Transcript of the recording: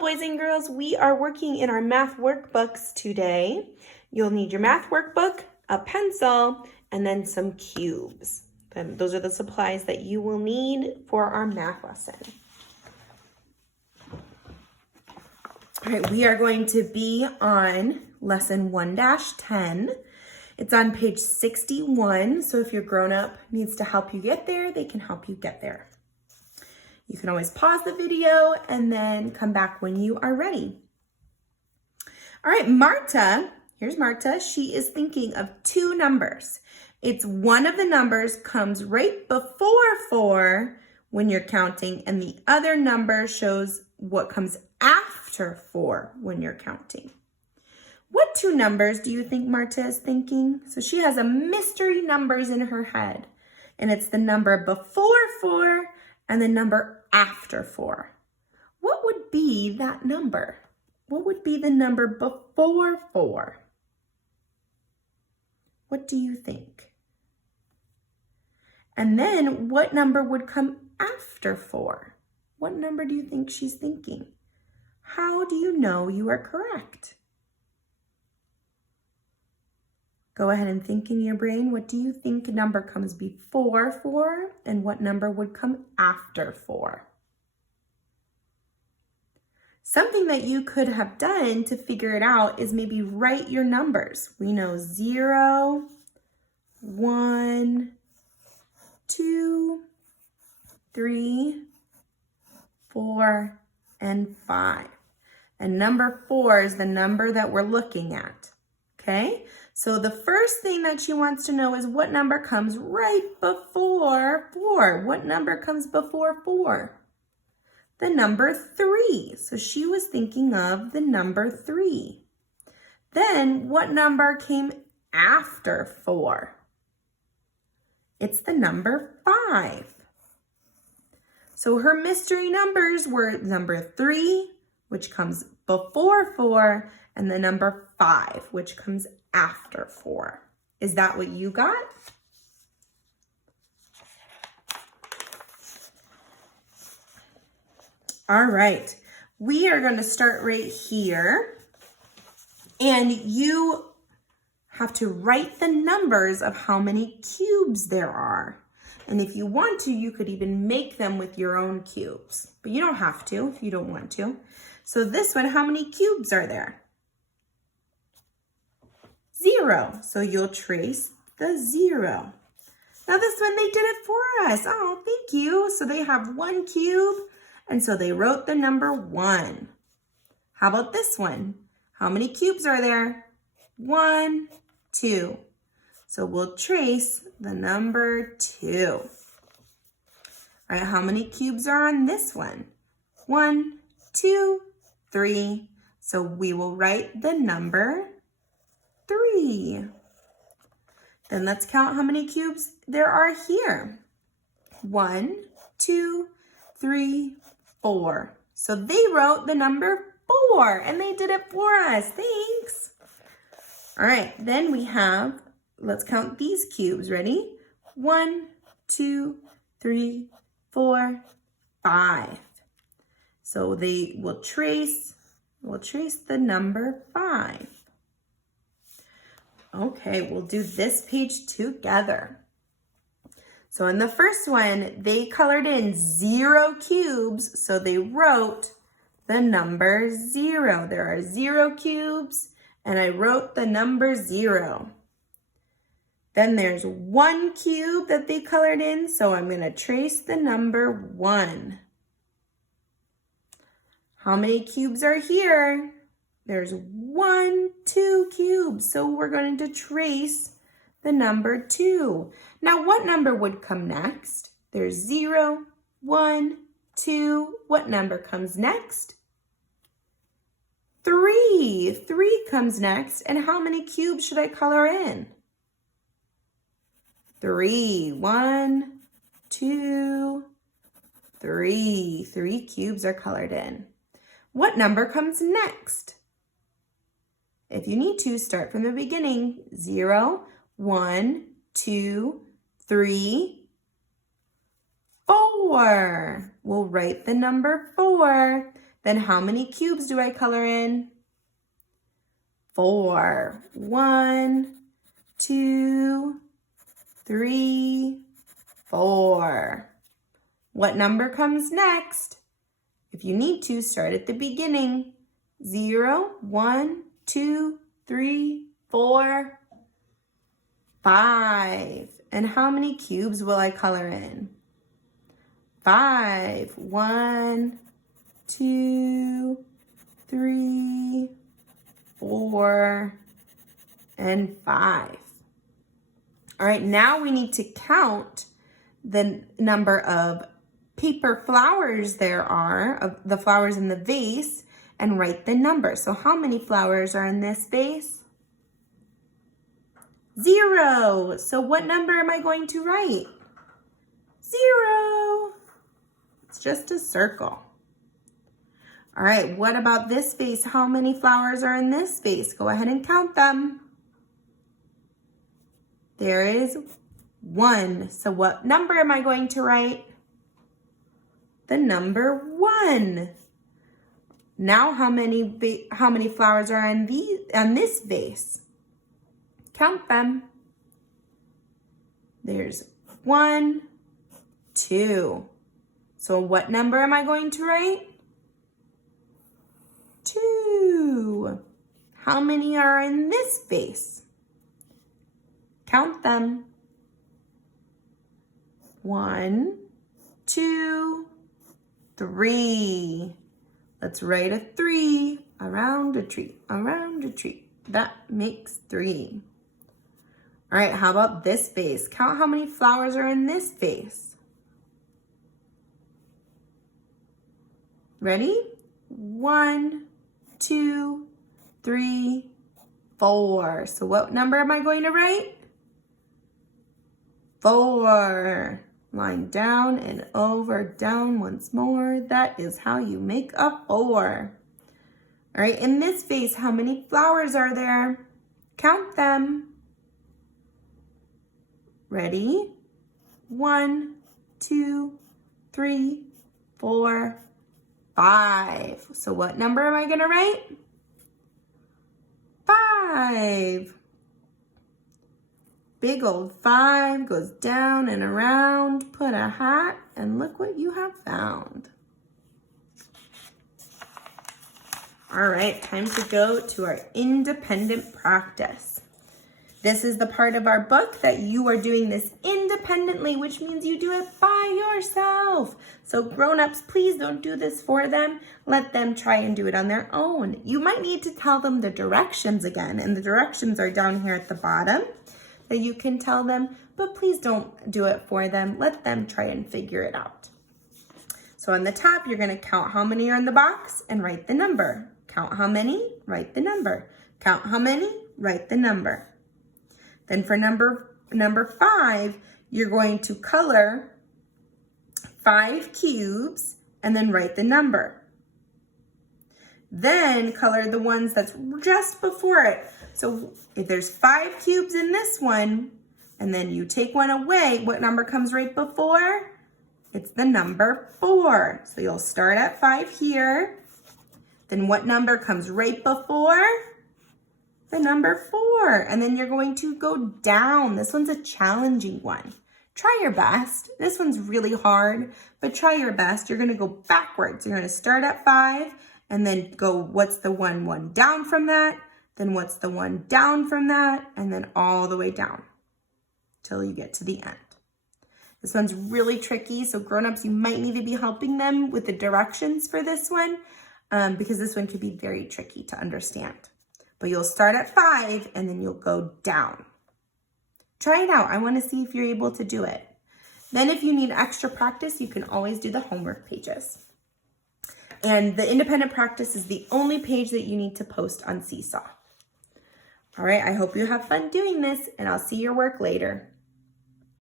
boys and girls. We are working in our math workbooks today. You'll need your math workbook, a pencil, and then some cubes. And those are the supplies that you will need for our math lesson. All right, we are going to be on lesson 1-10. It's on page 61, so if your grown-up needs to help you get there, they can help you get there. You can always pause the video and then come back when you are ready. All right, Marta, here's Marta. She is thinking of two numbers. It's one of the numbers comes right before 4 when you're counting, and the other number shows what comes after 4 when you're counting. What two numbers do you think Marta is thinking? So she has a mystery numbers in her head, and it's the number before 4 and the number after 4. What would be that number? What would be the number before 4? What do you think? And then what number would come after 4? What number do you think she's thinking? How do you know you are correct? Go ahead and think in your brain. What do you think number comes before 4 and what number would come after 4? Something that you could have done to figure it out is maybe write your numbers. We know 0, 1, 2, 3, 4, and 5. And number 4 is the number that we're looking at, okay? So the first thing that she wants to know is what number comes right before 4? What number comes before 4? The number 3. So she was thinking of the number 3. Then what number came after 4? It's the number 5. So her mystery numbers were number 3, which comes before 4, and the number 5, which comes after 4. Is that what you got? All right, we are going to start right here, and you have to write the numbers of how many cubes there are. And if you want to, you could even make them with your own cubes, but you don't have to if you don't want to. So this one, how many cubes are there? 0. So you'll trace the 0. Now this one, they did it for us. Oh, thank you. So they have 1 cube, and so they wrote the number 1. How about this one? How many cubes are there? 1, 2. So we'll trace the number 2. All right, how many cubes are on this one? 1, 2, 3. So we will write the number 3. Then let's count how many cubes there are here. 1, 2, 3, 4. So they wrote the number 4 and they did it for us. Thanks. All right, then we have, let's count these cubes. Ready? 1, 2, 3, 4, 5. So they will trace, the number 5. Okay, we'll do this page together. So in the first one, they colored in 0 cubes, so they wrote the number 0. There are 0 cubes, and I wrote the number 0. Then there's 1 cube that they colored in, so I'm going to trace the number 1. How many cubes are here? There's 1, 2 cubes, so we're going to trace the number 2. Now, what number would come next? There's 0, 1, 2. What number comes next? 3. 3 comes next. And how many cubes should I color in? 3. 1, 2, 3. 3 cubes are colored in. What number comes next? If you need to, start from the beginning. 0, 1, 2, 3, 4. We'll write the number 4. Then how many cubes do I color in? 4. 1, 2, 3, 4. What number comes next? If you need to, start at the beginning. 0, 1, 2, 3, 4, 5. And how many cubes will I color in? 5. 1, 2, 3, 4, and 5. All right, now we need to count the number of paper flowers there are, of the flowers in the vase, and write the number. So how many flowers are in this vase? 0. So what number am I going to write? 0. It's just a circle. All right, what about this vase? How many flowers are in this vase? Go ahead and count them. There is 1. So what number am I going to write? The number 1. Now how many flowers are on this vase? Count them. There's 1, 2. So what number am I going to write? 2. How many are in this vase? Count them. 1, 2, 3. Let's write a 3 around a tree, around a tree. That makes 3. All right, how about this vase? Count how many flowers are in this vase. Ready? 1, 2, 3, 4. So what number am I going to write? 4. Line down and over, down once more. That is how you make a 4. All right, in this vase, how many flowers are there? Count them. Ready? 1, 2, 3, 4, 5. So what number am I going to write? 5. Big old 5 goes down and around. Put a hat, and look what you have found. All right, time to go to our independent practice. This is the part of our book that you are doing this independently, which means you do it by yourself. So grown-ups, please don't do this for them. Let them try and do it on their own. You might need to tell them the directions again, and the directions are down here at the bottom that you can tell them, but please don't do it for them. Let them try and figure it out. So on the top, you're gonna count how many are in the box and write the number. Count how many, write the number. Count how many, write the number. Then for number 5, you're going to color 5 cubes and then write the number. Then color the ones that's just before it. So if there's 5 cubes in this one, and then you take one away, what number comes right before? It's the number 4. So you'll start at 5 here. Then what number comes right before? The number 4. And then you're going to go down. This one's a challenging one. Try your best. This one's really hard, but try your best. You're going to go backwards. You're going to start at 5 and then go, what's the one down from that? Then what's the one down from that? And then all the way down till you get to the end. This one's really tricky, so grown-ups, you might need to be helping them with the directions for this one because this one could be very tricky to understand. But you'll start at 5 and then you'll go down. Try it out. I want to see if you're able to do it. Then if you need extra practice, you can always do the homework pages. And the independent practice is the only page that you need to post on Seesaw. All right, I hope you have fun doing this, and I'll see your work later.